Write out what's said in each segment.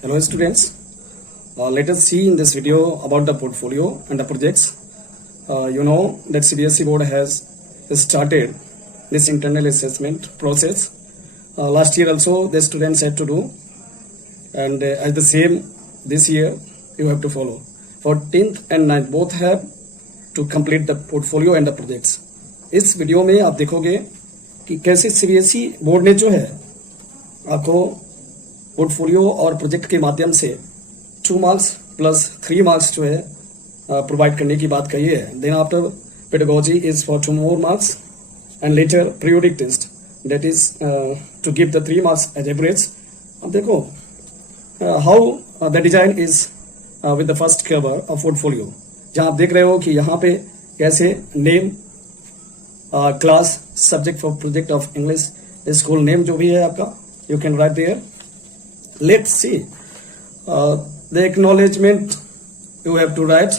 Hello students, let us see in this video about the portfolio and the projects. You know that CBSE board has started this internal assessment process. Last year also the students had to do, and as the same this year you have to follow. 14th and 9th both have to complete the portfolio and the projects. इस वीडियो में आप देखोगे कि कैसे CBSE board ने जो है आपको पोर्टफोलियो और प्रोजेक्ट के माध्यम से 2 मार्क्स प्लस 3 मार्क्स जो है प्रोवाइड करने की बात कही है. Then after pedagogy is for 2 more marks and later periodic test that is to give the 3 marks as average. अब देखो how the design is with the first cover of portfolio, जहां आप देख रहे हो कि यहाँ पे कैसे name, class, subject for project of English, school name जो भी है आपका you can write there. Let's see the acknowledgement you have to write.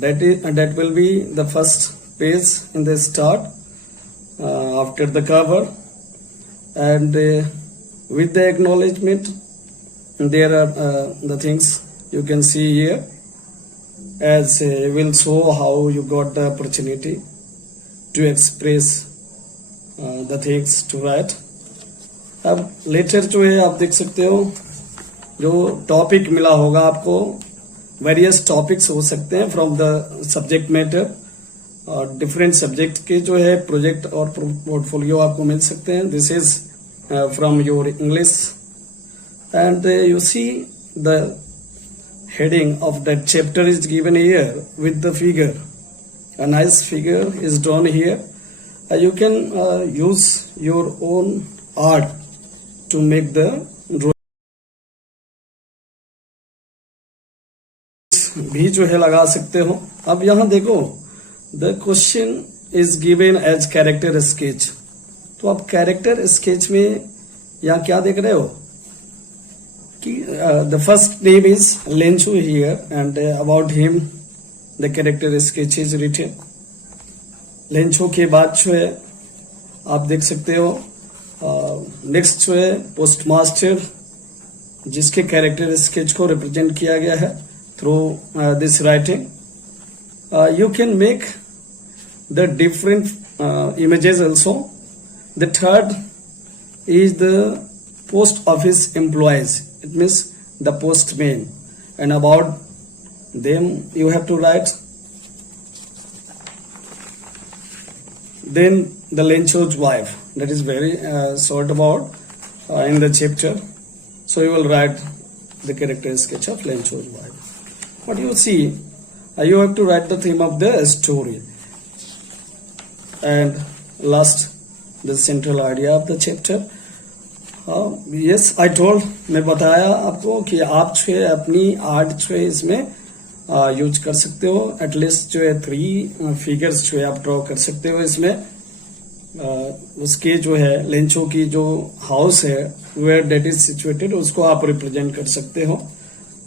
That will be the first page in the start after the cover, and with the acknowledgement there are the things you can see here, as will show how you got the opportunity to express the things to write. अब लेटर जो है आप देख सकते हो, जो टॉपिक मिला होगा आपको, वेरियस टॉपिक्स हो सकते हैं फ्रॉम द सब्जेक्ट मैटर, और डिफरेंट सब्जेक्ट के जो है प्रोजेक्ट और पोर्टफोलियो आपको मिल सकते हैं. This is from your English, and you see the heading of that chapter is given here with the figure. A nice figure is drawn here. You can use your own art to make the drawing भी जो है लगा सकते हो. अब यहां देखो the question is given as character sketch. तो आप कैरेक्टर स्केच में यहां क्या देख रहे हो कि the first name is Lencho here, and about him the character sketch is written. Lencho के बाद जो है आप देख सकते हो नेक्स्ट जो है पोस्ट मास्टर, जिसके कैरेक्टर स्केच को रिप्रेजेंट किया गया है through this writing. You can make the different images also. The third is the post office employees, it means the postman, and about them you have to write. Then the Lencho's wife, that is very short about in the chapter. So you will write the character sketch of Lencho's wife. What you see, you have to write the theme of the story, and last the central idea of the chapter. Yes, I told, मैं बताया आपको कि आप जो है अपनी आर्ट जो है इसमें यूज कर सकते हो. एटलीस्ट जो है 3 फिगर्स जो है आप ड्रॉ कर सकते हो इसमें. उसके जो है लेंचो की जो हाउस है वेयर डेट इज सिचुएटेड, उसको आप रिप्रेजेंट कर सकते हो.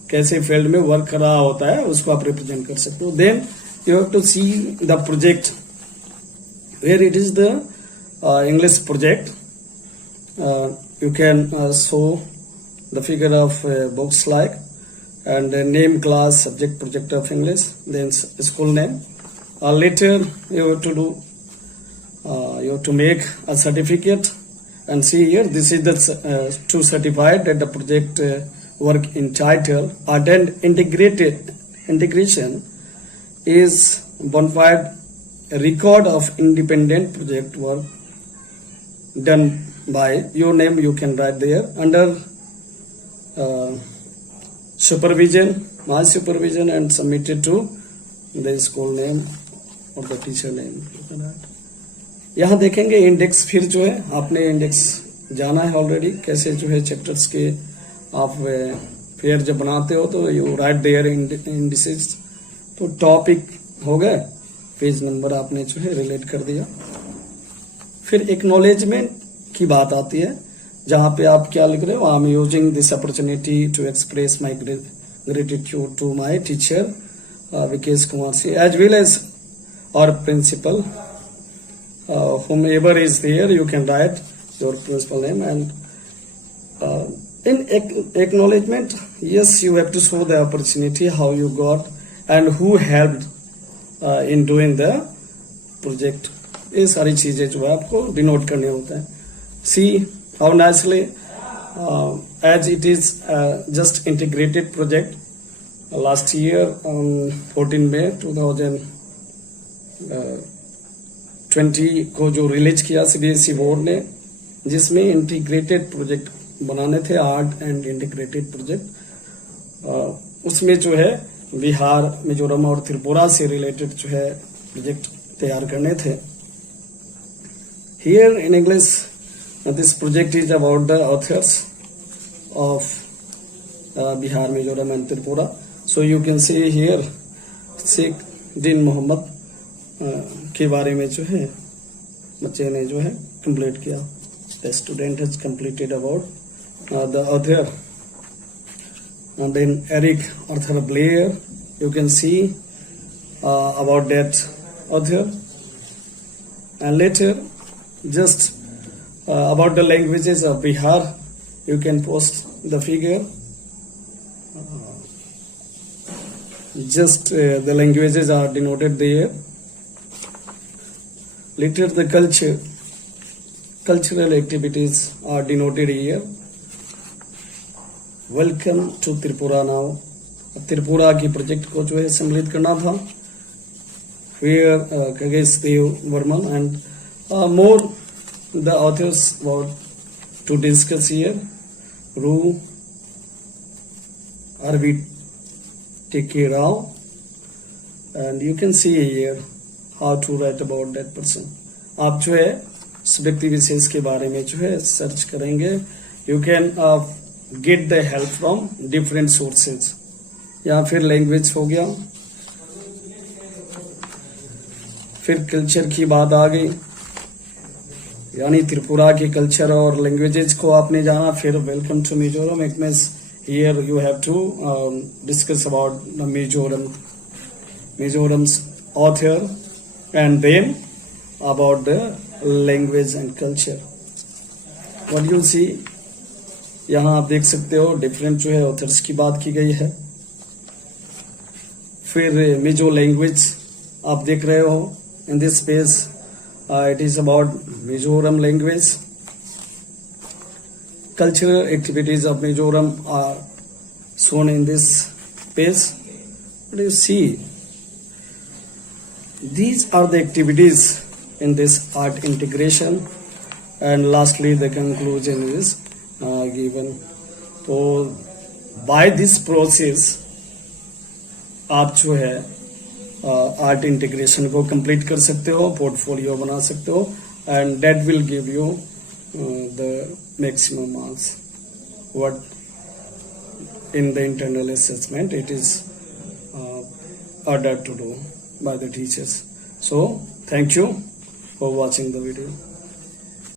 कैसे फील्ड में वर्क कर रहा होता है उसको आप रिप्रेजेंट कर सकते हो. Then you have to see the project where it is the English project. You can show the figure of books like and name, class, subject, project of English, then school name. Later you have to do you have to make a certificate, and see here this is the to certified that the project work in title and integration is bona fide record of independent project work done by your name. You can write there under supervision, my supervision, and submitted to the school name or the teacher name. यहाँ देखेंगे इंडेक्स. फिर जो है आपने इंडेक्स जाना है ऑलरेडी, कैसे जो है चैप्टर्स के आप फेयर जब बनाते हो तो यू राइट देयर इंडिसेस. तो टॉपिक हो गए, पेज नंबर आपने जो है रिलेट कर दिया. फिर एक्नॉलेजमेंट की बात आती है, जहां पे आप क्या लिख रहे हो, I am using this opportunity to express my gratitude to my teacher Vikesh Kumar C as well as our principal whomever is there. You can write your principal name, and In acknowledgement, yes, you have to show the opportunity, how you got and who helped in doing the project. ये सारी चीजें जो है आपको डिनोट करने होता है. See how nicely as it is just integrated project. Last year on 14 May 2020 को जो रिलीज किया CBSE बोर्ड ने, जिसमें इंटीग्रेटेड प्रोजेक्ट बनाने थे, आर्ट एंड इंटीग्रेटेड प्रोजेक्ट. उसमें जो है बिहार, मिजोरम और त्रिपुरा से रिलेटेड जो है प्रोजेक्ट तैयार करने थे. Here in English this project is about the authors of Bihar, Mizoram and Tripura. So you can see here Sheikh Din Mohammad के बारे में जो है बच्चे ने जो है कंप्लीट किया. The student has completed about the author, and then Eric Arthur Blair, you can see about that author. And later just about the languages of Bihar, you can post the figure. Just the languages are denoted there. Later the cultural activities are denoted here. Welcome to Tripura now. Tripura की project को जो है सम्मिलित करना था. Here Kagesh Dev Varman and more the authors about to discuss here. Ru Arvid T.K. Rao, and you can see here how to write about that person. आप जो है उस व्यक्ति विशेष के बारे में जो है सर्च करेंगे. You can get the help from different sources. या फिर लैंग्वेज हो गया. फिर कल्चर की बात आ गई, यानी त्रिपुरा के कल्चर और लैंग्वेजेस को आपने जाना. फिर welcome to Mizoram, it means here you have to discuss about the Mizoram's author and then about the language and culture. What you see, यहाँ आप देख सकते हो डिफरेंट जो है ऑथर्स की बात की गई है. फिर मिजो लैंग्वेज आप देख रहे हो in this page. It is about Mizoram language. Cultural activities of Mizoram are shown in this page. What do you see? These are the activities in this art integration, and lastly the conclusion is given. तो by this process आप जो है art integration को कंप्लीट कर सकते हो, पोर्टफोलियो बना सकते हो, and that will give you the maximum marks what in the internal assessment it is ordered to do by the teachers. So thank you for watching the video.